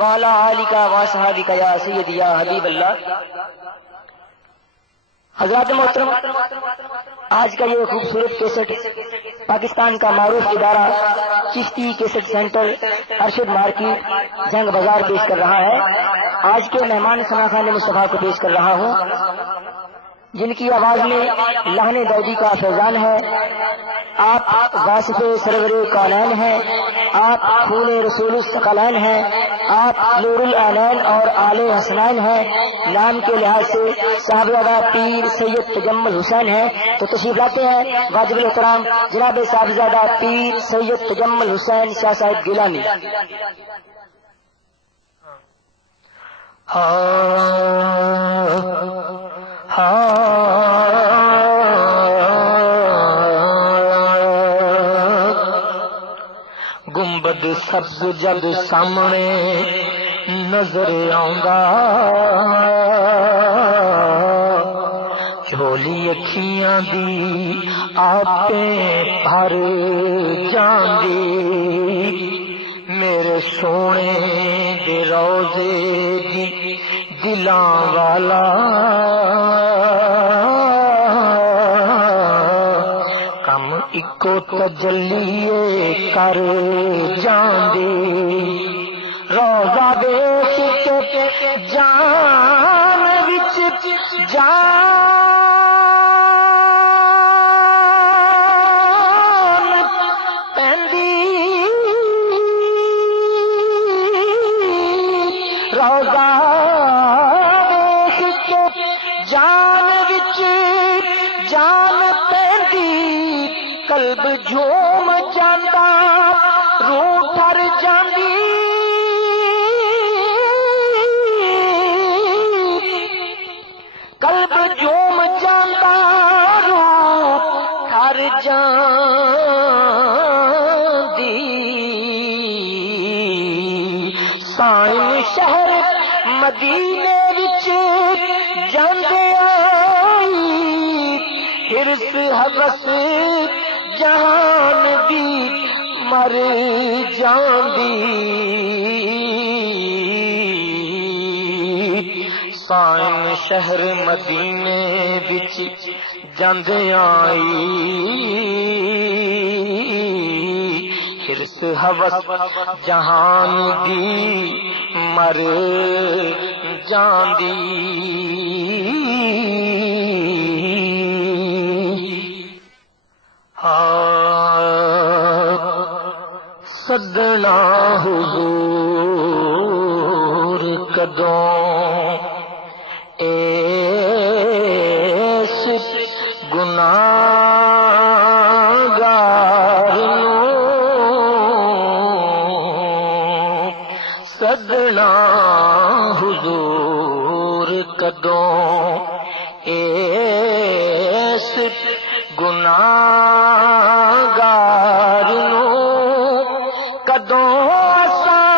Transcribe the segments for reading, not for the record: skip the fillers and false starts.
وعلی آلک واصحابک یا سیدی یا حبیب اللہ۔ حضرات محترم، آج کا یہ خوبصورت کیسٹ پاکستان کا معروف ادارہ Chishti cassette centre Arshad market جنگ بازار پیش کر رہا ہے۔ آج کے مہمان ثناخان مصطفیٰ کو پیش کر رہا ہوں، جن کی آواز میں لہن دودی کا فیضان ہے۔ آپ واصف سرور کونین ہیں، آپ خون رسول الثقلین ہیں، آپ نور العینین اور آل حسنین ہیں۔ نام کے لحاظ سے صاحبزادہ پیر سید تجمل حسین ہیں، تو تشریف لاتے ہیں واجب الاحترام جناب صاحبزادہ پیر سید تجمل حسین شاہ صاحب گیلانی۔ گنبد سبز جب سامنے نظر آؤندا، جھولی اکھیاں دی آپے بھر جاندی، میرے سونے دے روزے دی دلاں والا کم اکو تجلیے کر جاندی، روزہ ویکھ کے جان وچ جان پیندی، روزہ ویکھ کے جان وچ جان پیندی، قلب جھوم جاندا روح ٹر جاندی، قلب جھوم جاندا روح ٹر جاندی، سائن شہر مدینے وچ جاندے آئی، حرص حوث جہان دی مر جاندی، سائن شہر مدینے وچ جاندے آئی، حرص ہوس جہان دی مر جاندی، سدنا حضور کدوں ایس گناہگار نوں، سدنا حضور کدوں ایس گناہگار نوں، کدوں اساں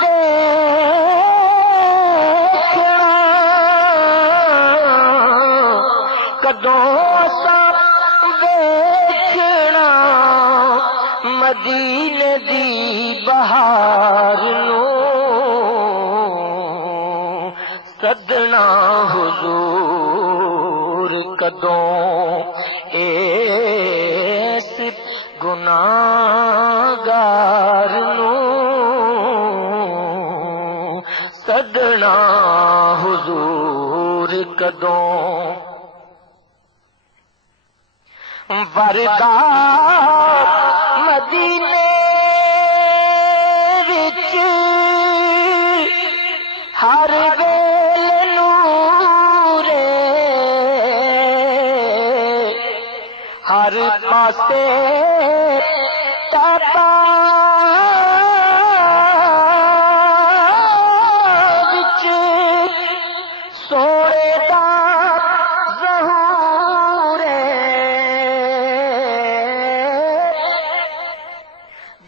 دیکھنا، کدوں اساں دیکھنا مدینے دی بہار نوں، سدنا حضور کدوں ایس گناہگار نوں، سدنا حضور کدوں وردہ مدینے وچ ہر ویل نورے، ہر پاسے تابا وچ سونے دا ظہور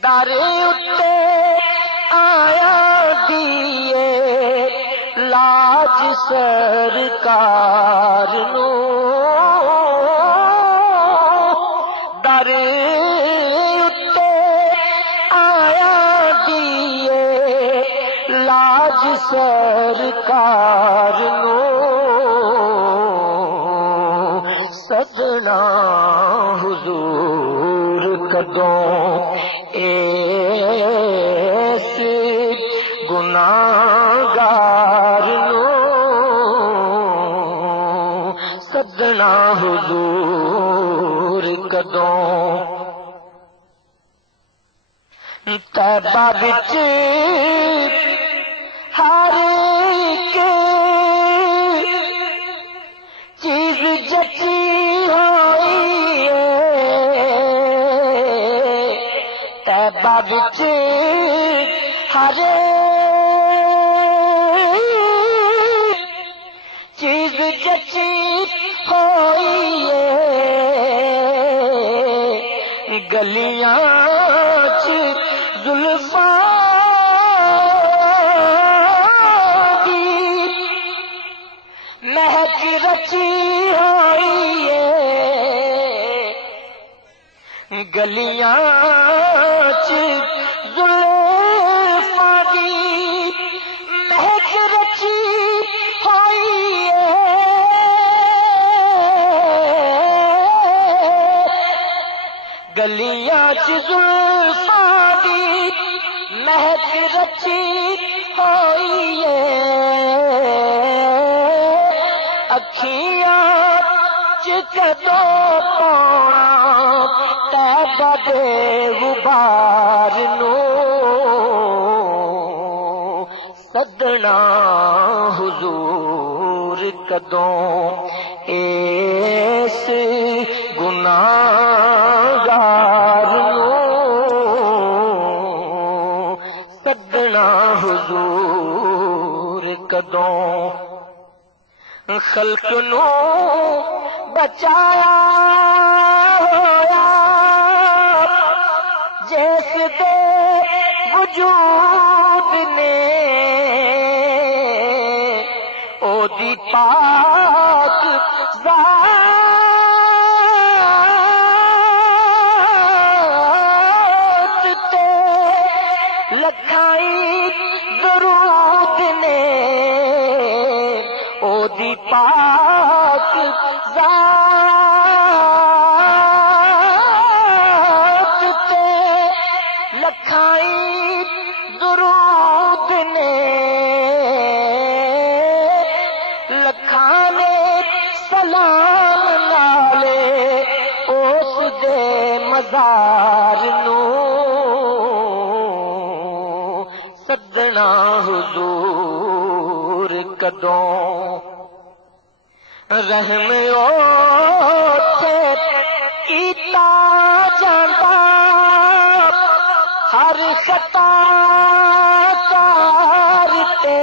در اتے آیا دیے لاج سرکار نوں، در اتے آیا دیے لاج سرکار نو سدنا حضور کدوں اس گناہگار نو سدنا حضور کدوں طیبہ وچ ہر ایک چیز جچی ہوئی ہے طیبہ وچ ہر ایک چیز جچی ہوئی ہے گلیاں زلفاں دی مہک رچی ہوئی ہے گلیاں زلفاں دی مہک رچی ہوئی ہے گلیاں زلفاں دی مہک رچی ہوئی ہے اکھیاں چکدوں پونا طیبہ دے غبار نو سدنا حضور کدوں اس گناہگار نو سدنا حضور کدوں خلق نو بچایا ہویا جس دے وجود نے او دی پاک ذات تے لکھائی درود نے او دی پاک ذات تے لکھائی درود نے لکھانے سلام نالے اس دے مزار نو سدنا حضور کدوں رحم اوتھے کیتا جاندا ہر خطا کار تے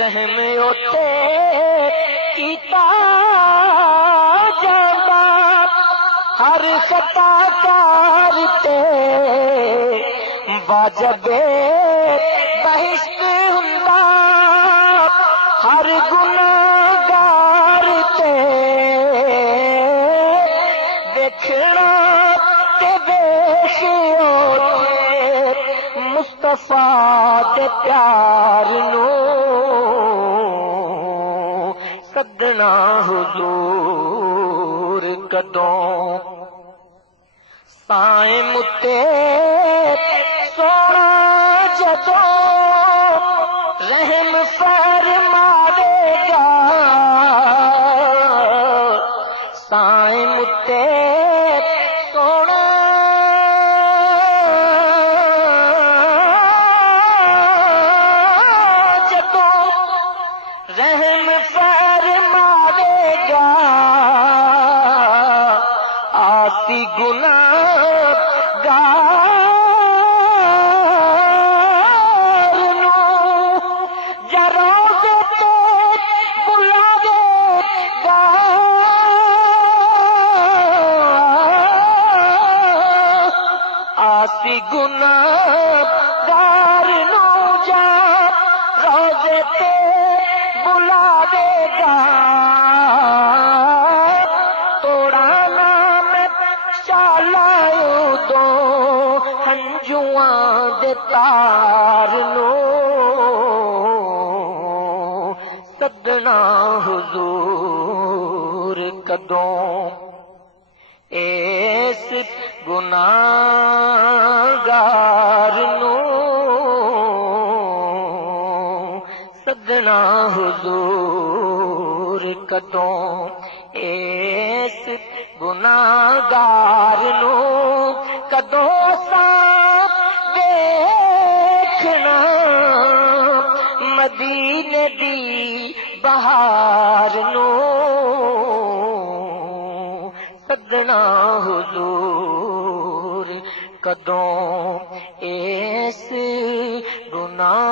رحم اوتھے کیتا جاندا ہر خطا کار تے واجب بہشت ہوندا ہر گناہگار تے دیکھنا تے دیکھو مصطفیٰ دے پیار نو سدنا حضور کدوں سائیں متے سونا جدوں رحم فرماوے گا سائیں متے سونا جدوں رحم فرماوے گا آسی گناہگار گناہگار نو جا روزے تے بلاوے گا توڑا نام شالا دو ہنجواں دے تار کدوں اس گناہگار نو سدنا حضور کدوں اس گناہگار نو کدوں ساں دیکھنا مدینے دی بہار نو سدنا حضور کدوں اس گناہگار